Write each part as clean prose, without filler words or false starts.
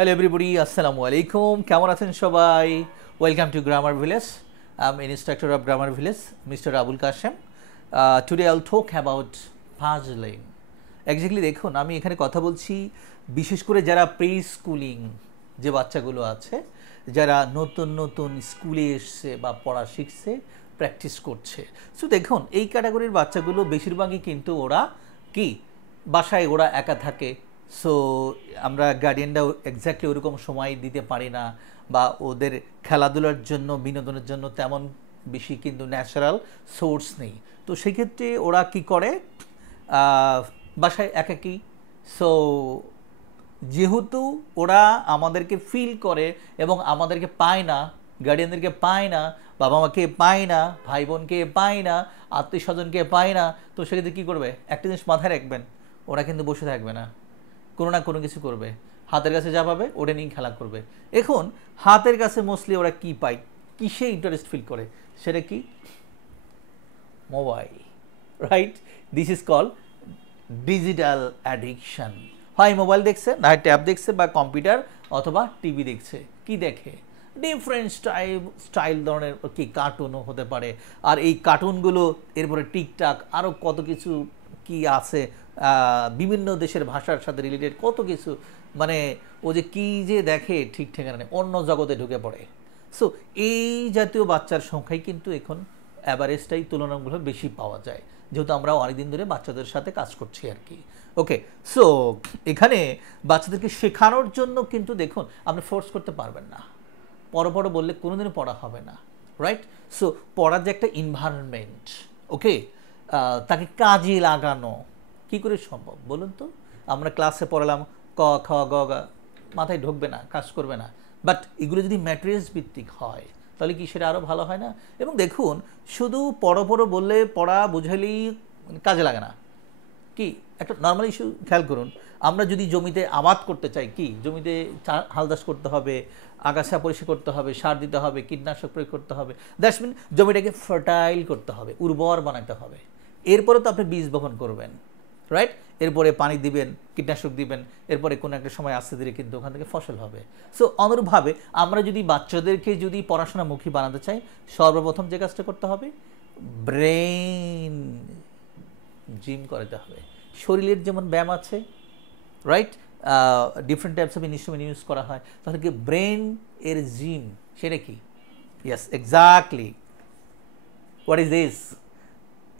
Hello everybody, Assalamu alaikum. কেমন আছেন সবাই? Welcome to Grammar Village. I'm instructor of Grammar Village, Mr. Abul Kashem. Today I'll talk about puzzling. Exactly দেখুন আমি এখানে কথা বলছি বিশেষ করে যারা প্রি স্কুলিং যে বাচ্চাগুলো আছে যারা নতুন নতুন স্কুলে এসছে বা পড়া শিখছে প্র্যাকটিস করছে। সো দেখুন এই ক্যাটাগরির বাচ্চাগুলো বেশিরভাগই কিন্তু ওরা কি বাসায় ওরা একা থাকে। সো আমরা গার্ডিয়ানরাও এক্স্যাক্টলি ওরকম সময় দিতে পারি না বা ওদের খেলাধুলার জন্য বিনোদনের জন্য তেমন বেশি কিন্তু ন্যাচারাল সোর্স নেই। তো সেক্ষেত্রে ওরা কি করে বাসায় একাকী। সো যেহেতু ওরা আমাদেরকে ফিল করে এবং আমাদেরকে পায় না, গার্ডিয়ানদেরকে পায় না, বাবা মাকে পায় না, ভাই বোনকে পায় না, আত্মীয় স্বজনকে পায় না, তো সেক্ষেত্রে কী করবে? একটা জিনিস মাথায় রাখবেন, ওরা কিন্তু বসে থাকবে না, কোনো না কোনো কিছু করবে। হাতের কাছে যা পাবে ওটা নিয়ে খেলা করবে। এখন হাতের কাছে মোস্টলি ওরা কি পায়, কিসে ইন্টারেস্ট ফিল করে, সেটা কি? Mobile, right? This is call digital addiction. হয় মোবাইল দেখছে, না হয় ট্যাব দেখছে, বা কম্পিউটার অথবা টিভি দেখছে। কি দেখে? ডিফারেন্ট স্টাইল ধরনের কি কার্টুনও হতে পারে। আর এই কার্টুনগুলো এরপরে টিকটাক আরও কত কিছু কি আছে, বিভিন্ন দেশের ভাষার সাথে রিলেটেড কত কিছু, মানে ও যে কী যে দেখে ঠিক ঠিকানা নেই, অন্য জগতে ঢুকে পড়ে। সো এই জাতীয় বাচ্চার সংখ্যাই কিন্তু এখন অ্যাভারেজটাই তুলনামূলক বেশি পাওয়া যায়, যেহেতু আমরা অনেকদিন ধরে বাচ্চাদের সাথে কাজ করছি আর কি। ওকে, সো এখানে বাচ্চাদেরকে শেখানোর জন্য কিন্তু দেখুন আপনি ফোর্স করতে পারবেন না। পড়ো বললে কোনোদিনও পড়া হবে না, রাইট? সো পড়ার যে একটা এনভায়রনমেন্ট, ওকে, তাকে কাজে লাগানো কি করে সম্ভব বলুন তো? আমরা ক্লাসে পড়ালাম ক খ গ ঘ, মাথায় ঢুকবে না, কাজ করবে না। বাট এগুলো যদি ম্যাটেরিয়ালস ভিত্তিক হয় তাহলে কি সেটা আরও ভালো হয় না? এবং দেখুন শুধু পড়ো বললে পড়া বুঝালেই কাজে লাগে না। কি একটা নর্মাল ইস্যু খেয়াল করুন, আমরা যদি জমিতে আবাদ করতে চাই, কি জমিতে হালদাস করতে হবে, আগাছা পরিষ্কার করতে হবে, সার দিতে হবে, কীটনাশক প্রয়োগ করতে হবে, দ্যাটস মিন জমিটাকে ফার্টাইল করতে হবে, উর্বর বানাতে হবে। এরপরে তো আপনি বীজ বপন করবেন, রাইট? এরপরে পানি দিবেন, কীটনাশক দিবেন, এরপরে কোনো একটা সময় আস্তে ধীরে কিন্তু ওখান থেকে ফসল হবে। সো অনুরূপভাবে আমরা যদি বাচ্চাদেরকে যদি পড়াশোনামুখী বানাতে চাই, সর্বপ্রথম যে কাজটা করতে হবে, ব্রেন জিম করাতে হবে। শরীরের যেমন ব্যায়াম আছে, right? Different types of instrument use করা হয়, তাহলে কি ব্রেন এর জিম, সেটা কি? Yes, exactly. What is this?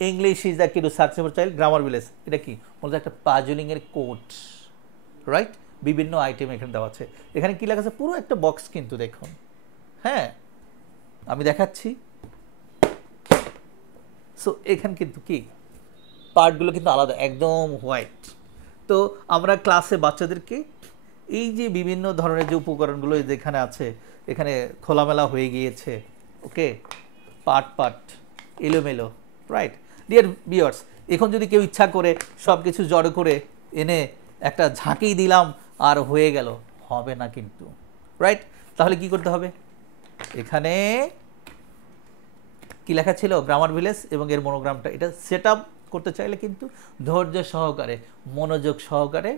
English is the key to success for child, grammar village. এটা কি? মূলত একটা পাজলিংয়ের কোড, রাইট? বিভিন্ন আইটেম এখানে দেওয়া আছে। এখানে কী লেখা আছে? পুরো একটা বক্স কিন্তু দেখুন। হ্যাঁ, আমি দেখাচ্ছি। সো এখানে কিন্তু কি পার্টগুলো কিন্তু আলাদা, একদম হোয়াইট। তো আমরা ক্লাসে বাচ্চাদেরকে এই যে বিভিন্ন ধরনের যে উপকরণগুলো যেখানে আছে, এখানে খোলামেলা হয়ে গিয়েছে, ওকে, পার্ট এলোমেলো, রাইট? ডিয়ার ভিউয়ার্স, এখন যদি কেউ ইচ্ছা করে সব কিছু জড়ো করে এনে একটা ঝাঁকি দিলাম আর হয়ে গেল, হবে না কিন্তু, রাইট? তাহলে কি করতে হবে? এখানে কি লেখা ছিল? গ্রামার ভিলেজ এবং এর মনোগ্রামটা, এটা সেট আপ করতে চাইলে কিন্তু ধৈর্য সহকারে, মনোযোগ সহকারে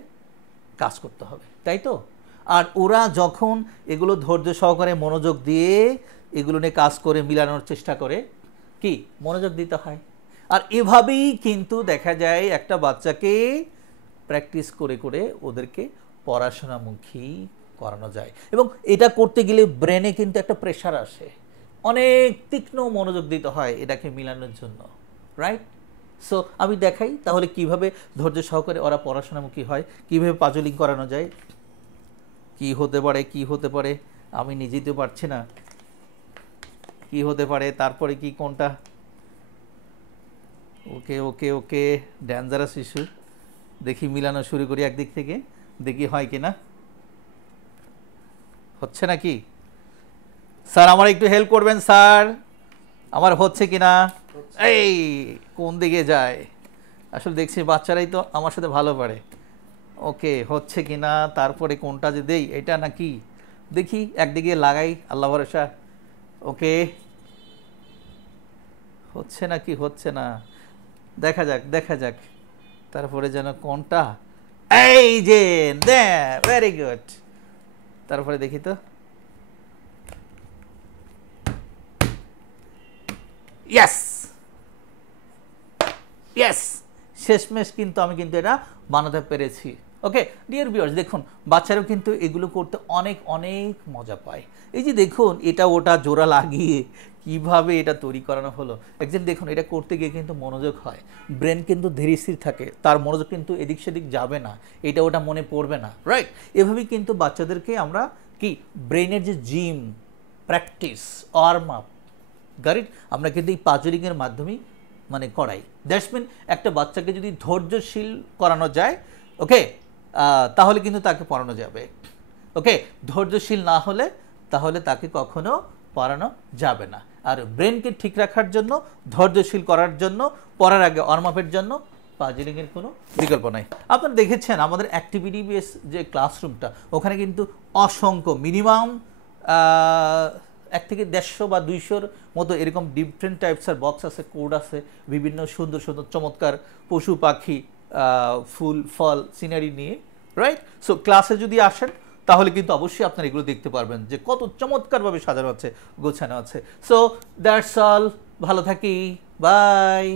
কাজ করতে হবে, তাই তো? আর ওরা যখন এগুলো ধৈর্য সহকারে মনোযোগ দিয়ে এগুলো নিয়ে কাজ করে মিলানোর চেষ্টা করে, কি মনোযোগ দিতে হয়। আর এভাবেই কিন্তু দেখা যায় একটা বাচ্চাকে প্র্যাকটিস করে করে ওদেরকে পড়াশোনামুখী করানো যায়। এবং এটা করতে গেলে ব্রেনে কিন্তু একটা প্রেশার আসে, অনেক তীক্ষ্ণ মনোযোগ দিতে হয় এটাকে মিলানোর জন্য, রাইট? সো আমি দেখাই তাহলে কিভাবে ধৈর্য সহকারে ওরা পড়াশোনামুখী হয়, কিভাবে পাজলিং করানো যায়। কি হতে পারে আমি নিজেই তো পারছি না কি হতে পারে, তারপরে কি কোনটা। ওকে ডেঞ্জারাস ইস্যু। দেখি মিলানো শুরু করি একদিক থেকে, দেখি হয় কি না। হচ্ছে নাকি? স্যার আমার একটু হেল্প করবেন স্যার, আমার হচ্ছে কি না? এই কোন দিকে যায়? আসলে দেখছি বাচ্চারাই তো আমার সাথে ভালো পারে। ওকে, হচ্ছে কি না, তারপরে কোনটা যে দেই, এটা নাকি দেখি, একদিকে লাগাই, আল্লাহ ভরসা। ওকে, হচ্ছে নাকি হচ্ছে না, দেখা যাক তারপরে যেন কোনটা। এই যে ভেরি গুড, তারপরে দেখি তো, ইয়েস ইয়েস, শেষমেশ কিন্তু আমি কিন্তু এটা বানাতে পেরেছি। ওকে ডিয়ার ভিউয়ার্স, দেখুন বাচ্চারাও কিন্তু এগুলো করতে অনেক অনেক মজা পায়। এই যে দেখুন এটা ওটা জোড়া লাগিয়ে কিভাবে এটা তৈরি করানো হলো, একজন দেখুন এটা করতে গিয়ে কিন্তু মনোযোগ হয়, ব্রেন কিন্তু ধীরে স্থির থাকে, তার মনোযোগ কিন্তু এদিক সেদিক যাবে না, এটা ওটা মনে পড়বে না, রাইট? এভাবেই কিন্তু বাচ্চাদেরকে আমরা কি ব্রেনের যে gym, practice, warm up, guide আমরা কিন্তু এই পাজলিংয়ের মাধ্যমেই মানে করাই। দ্যাটস মিন একটা বাচ্চাকে যদি ধৈর্যশীল করানো যায়, ওকে, তাহলে কিন্তু তাকে পড়ানো যাবে। ওকে, ধৈর্যশীল না হলে তাহলে তাকে কখনো পড়ানো যাবে না। আর ব্রেনকে ঠিক রাখার জন্য, ধৈর্যশীল করার জন্য, পড়ার আগে ওয়ার্ম-আপের জন্য পাজলিংয়ের কোনো বিকল্প নাই। আপনারা দেখেছেন আমাদের অ্যাক্টিভিটি বেস যে ক্লাসরুমটা, ওখানে কিন্তু অসংখ্য মিনিমাম 1 থেকে 150 বা 200-র মতো এরকম ডিফারেন্ট টাইপসের বক্স আছে, কোড আছে, বিভিন্ন সুন্দর সুন্দর চমৎকার পশু পাখি, ফুল ফল, সিনারি নিয়ে, রাইট? সো ক্লাসে যদি আসেন তাহলে কিন্তু অবশ্যই আপনারা এগুলো দেখতে পারবেন যে কত চমৎকারভাবে সাজানো আছে, গোছানো আছে। সো দ্যাটস অল, ভালো থাকি, বাই।